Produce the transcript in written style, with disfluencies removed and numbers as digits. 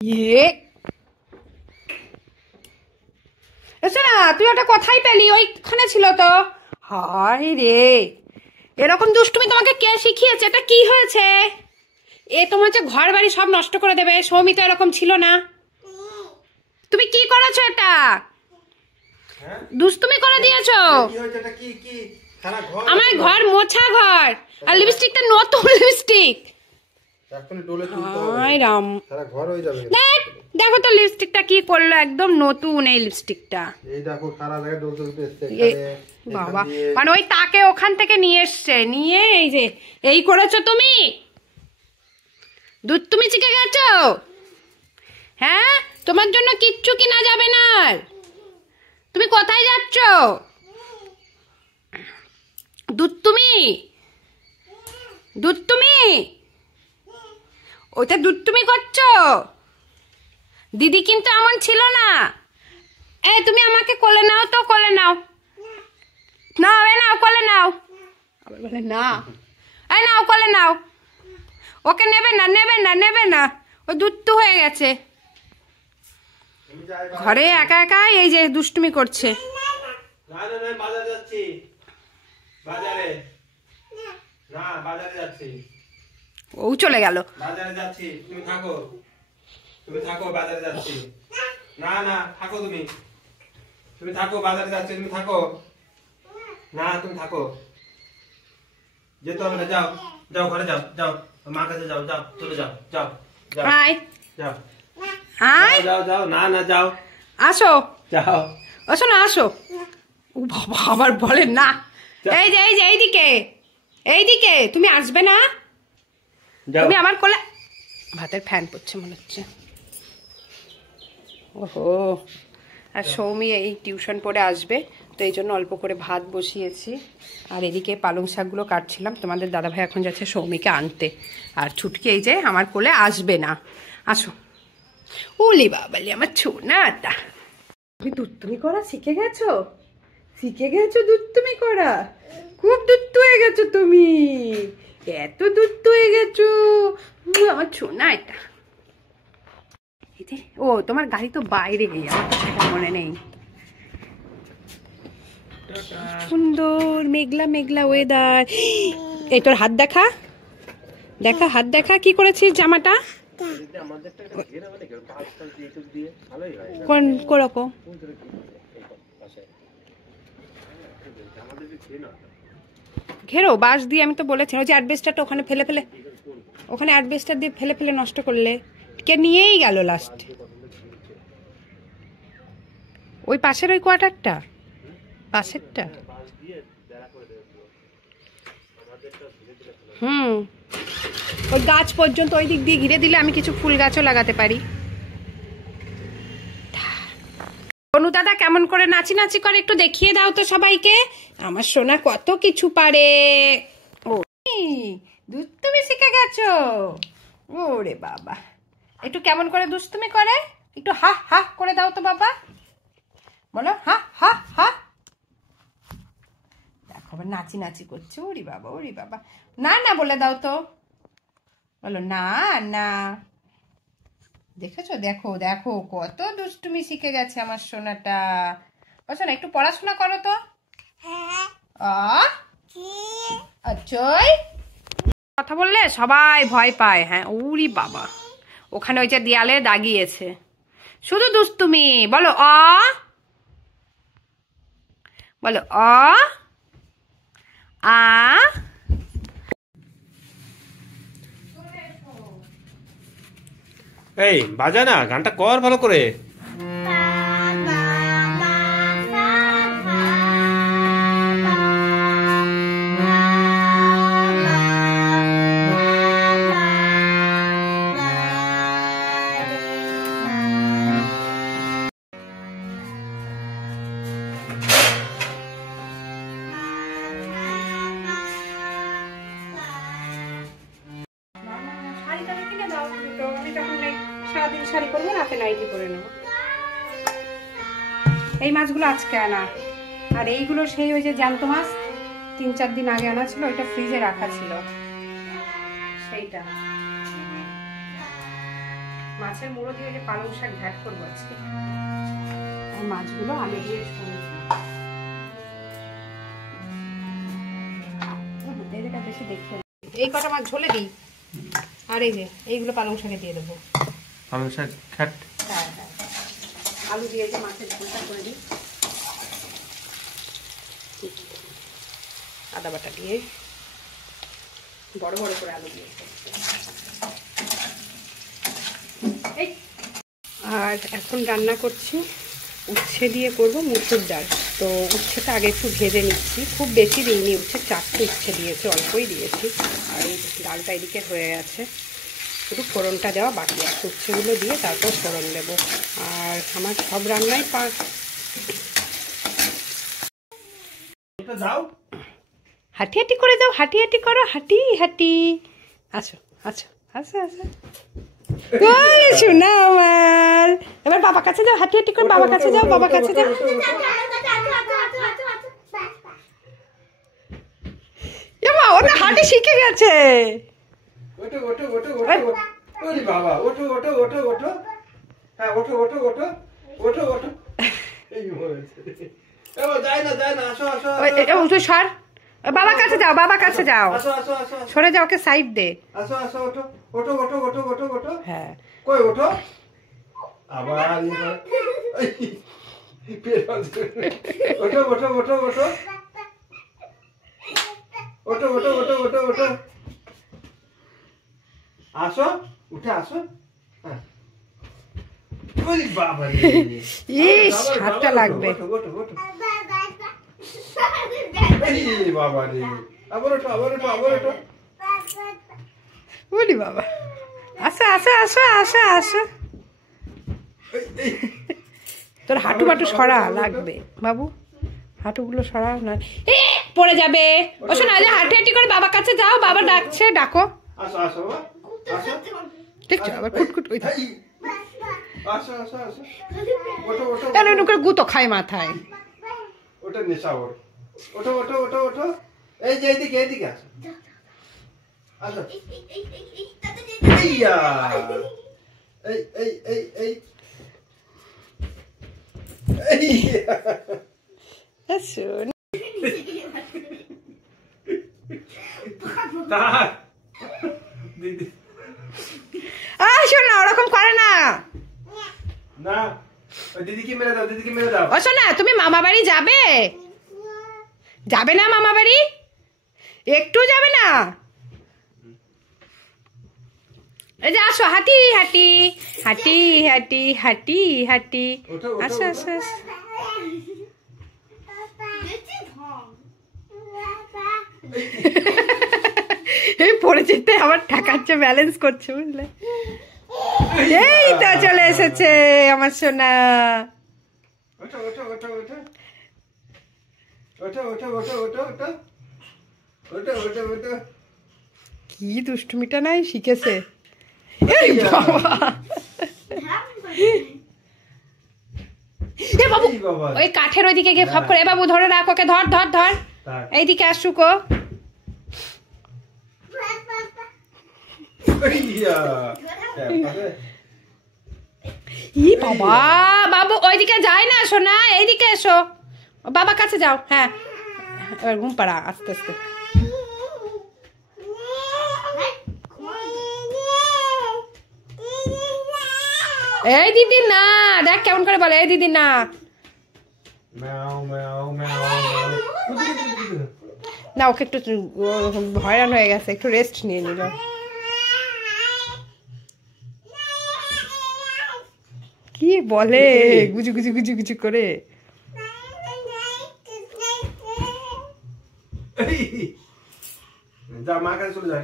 ইয়ে না, তুই ওটা কোথায় পেলি? ওইখানে ছিল তো। হায় রে, এরকম দুষ্টুমি তোমাকে কে শিখিয়েছে? এটা কি হয়েছে? এ তোমার হচ্ছে ঘর বাড়ি সব নষ্ট করে দেবে। সৌমি তো এরকম ছিল না। তুমি কি করেছো? এটা দুষ্টুমি করে দিয়েছো। আমার ঘর মোছা ঘর, আর লিপস্টিকটা নতুন লিপস্টিক। দেখো তো লিপস্টিকটা কি করলো, একদম নতুন এই লিপস্টিকটা। বাবা, মানে ওই তাকে ওখান থেকে নিয়ে এসছে, নিয়ে এই যে এই করেছো তুমি। দুধ তুমি শিখে গেছো? হ্যাঁ, তোমার জন্য কিচ্ছু কিনা যাবে না। তুমি কোথায় যাচ্ছ? দুধ তুমি, দুধ তুমি, ওইটা দুধ তুমি করছো। দিদি কিন্তু এমন ছিল না। এই তুমি আমাকে কোলে নাও তো, কোলে নাও। নাও, এ নাও, কোলে নাও। আবার বলে না, এই নাও, কোলে নাও। ওকে নেবে না, নেবে না, নেবে না, ও দুধ হয়ে গেছে। ঘরে একা একা এই যে দুষ্টুমি করছে। ও চলে গেল। বাজারে যাচ্ছি, তুমি থাকো, তুমি থাকো, বাজারে যাচ্ছি। না না, থাকো তুমি, তুমি থাকো, বাজারে যাচ্ছি, তুমি থাকো। না, তুমি থাকো, যেতে হবে না। যাও যাও, ঘরে যাও, যাও মার কাছে যাও, যাও, চলে যাও, যাও যাও, যাও যাও যাও। না না, যাও, আসো, যাও, আসো না, আসো। ও বাবা, আবার বলে না। এই যে এই যে এইদিকে, এইদিকে তুমি আসবে না। তুমি আমার কোলে। ভাতের ফ্যান পড়ছে মনে হচ্ছে। ওহো, আর সৌমি এই টিউশন পড়ে আসবে, তো এই জন্য অল্প করে ভাত বসিয়েছি। আর এদিকে পালং শাকগুলো কাটছিলাম। তোমাদের দাদাভাই এখন যাচ্ছে সৌমিকে আনতে। আর ছুটকি এই যে আমার কোলে আসবে না। আসো। ওলি বাবালি, আমার ছোনাটা। তুমি দুধ করা শিখে গেছো? শিখে গেছো দুধ করা? খুব দুধ হয়ে গেছো তুমি, এত দুধ হয়ে গেছো আমার ছোনা। এটা ও তোমার গাড়ি তো বাইরে গিয়ে, আমার সেটা মনে নেই। সুন্দর মেঘলা মেঘলা ওয়েদার। এই তোর হাত দেখা, দেখা হাত দেখা, কি করেছিস জামাটা? কোন রকম ঘেরো? বাঁশ দিয়ে, আমি তো বলেছি ওই যে অ্যাডবেস্টারটা ওখানে ফেলে ফেলে, ওখানে অ্যাডবেস্টার দিয়ে ফেলে ফেলে নষ্ট করলে। কে নিয়েই গেল লাস্ট? ওই পাশের ওই কোয়ার্টারটা, পাশেরটা। ওই গাছ পর্যন্ত ওই দিক দিয়ে ঘিরে দিলে আমি কিছু ফুল গাছও লাগাতে পারি। অনু দাদা কেমন করে নাচি নাচি করে একটু দেখিয়ে দাও তো সবাইকে। আমার সোনা কত কিছু পারে। ও দুষ্টুমি শিখে গেছো? ওরে বাবা, একটু কেমন করে দুষ্টুমি করে, একটু হা হা করে দাও তো বাবা। বলো হা হা হা। দেখো আবার নাচি নাচি করছে। ওরে বাবা, ওরে বাবা। না না বলে দাও তো, বলো না না। দেখেছো? দেখো দেখো কত দুষ্টুমি শিখে গেছে আমার সোনাটা। বলছো না একটু পড়াশোনা করো তো। কথা বললে সবাই ভয় পায়। হ্যাঁ, ওরে বাবা, ওখানে ওই যে দেয়ালে দাগিয়েছে। শুধু দুষ্টুমি। বলো অ, বলো অ আ। এই বাজা না, গানটা কর ভালো করে। সারাদিন শাড়ি পরবো, রাতে নাইটি পরে নেবো। এই মাছগুলো আজকে আনা, আর এইগুলো সেই ওই যে জ্যান্ত মাছ 3-4 দিন আগে আনা ছিল, ওইটা ফ্রিজে রাখা ছিল সেইটা। মাছের মুড়ো দিয়ে যে পালং শাক ঘ্যাট করবো আজকে। আর মাছগুলো আলু দিয়ে বেশি দেখে এই কটা মাছ ঝোলে দিই, আর এই যে এইগুলো পালং শাকে দিয়ে দেবো। পালং শাক ঘ্যাট? হ্যাঁ হ্যাঁ, আলু দিয়ে যে মাছের ঝোলটা করে দিই, আদা বাটা দিয়ে বড় বড় করে আলু দিয়ে। আর এখন রান্না করছি উচ্ছে দিয়ে করব মুসুর ডাল। তো উচ্ছেটা আগে একটু ভেজে নিচ্ছি, খুব বেশি দিইনি, উচ্ছে 4টে উচ্ছে দিয়েছি, অল্পই দিয়েছি। আর এই ডালটা এদিকে হয়ে গেছে, শুধু ফোড়নটা দেওয়া বাকি আছে। উচ্ছেগুলো দিয়ে তারপর ফোড়ন দেবো। আর আমার সব রান্নাই হাঁটি হাঁটি করে দাও, হাঁটি হাঁটি করো, হাঁটি হাঁটি। আসো আসো আসো আসো, শোনা আমার। এবার বাবার কাছে যাও, হাঁটি হাঁটি করে বাবার কাছে যাও, বাবার কাছে যাও। ওটা হাঁটি শিখে গেছে। সর, বাবার কাছে যাও, বাবার কাছে যাও, সরে যাও, ওকে সাইড দে। হ্যাঁ কই ওঠো আবার ওঠো ওঠো ওঠো ওঠো ওঠো ওঠো ওঠো ওঠো ওঠো, আসো উঠে আসো। বাবা ইস, হাতটা লাগবে। বাবা রে, আবার ওঠো আবার ওঠো আবার ওঠো। বলি বাবা, আসো আসো আসো আসো আসো। তোর হাঁটু বাটু সরা লাগবে বাবু, হাঁটুগুলো সরা না, পড়ে যাবে। ও শোনা, হাঁটি হাঁটি করে বাবার কাছে যাও, বাবা ডাকছে, ডাকো। আসো আসো আসো, দেখছো আবার কুটকুট ওই আসো আসো আসো, ওঠো ওঠো, এমন করে গুতো খায় মাথায়। ওটা নেশা ওর, ওঠো ওঠো ওঠো ওঠো, এই যে এইদিকে এইদিকে আসো আসো। এইয়া এই এই এই এই শোন, দিদি শোন না, ওরকম করে না। না, দিদিকে মেরে দাও, দিদিকে মেরে দাও। ও শোনা, তুমি মামা বাড়ি যাবে? যাবে না মামা বাড়ি? একটু যাবে না? এই যে আসো, হাঁটি হাঁটি হাঁটি হাঁটি হাঁটি হাঁটি, আসো আসো আসো। এই পড়ে যেতে আবার ঠাকাচ্ছে, ব্যালেন্স করছে, বুঝলে? এই তো চলে এসেছে আমার সোনা। ওঠো ওঠো ওঠো ওঠো ওঠো ওঠো ওঠো ওঠো ওঠো ওঠো ওঠো ওঠো। কি দুষ্টুমিটা নাই শিখেছে। এই বাবা, এ বাবু, ওই কাঠের ওইদিকে গিয়ে খপ করে। এ বাবু ধরে রাখ ওকে, ধর ধর ধর, এইদিকে আসুক। ও ই বাবা, বাবু ওইদিকে যায় না সোনা, এইদিকে এসো, বাবার কাছে যাও। হ্যাঁ, এবার ঘুম পাড়া আস্তে আস্তে। এই দিদি না, দেখ কেমন করে বলে, এই দিদি না। না, ওকে একটু হয়রান হয়ে গেছে, একটু রেস্ট নিয়ে নিল। কি বলে গুজু গুজু গুজু গুজু করে। যা মা কাছে চলে যা,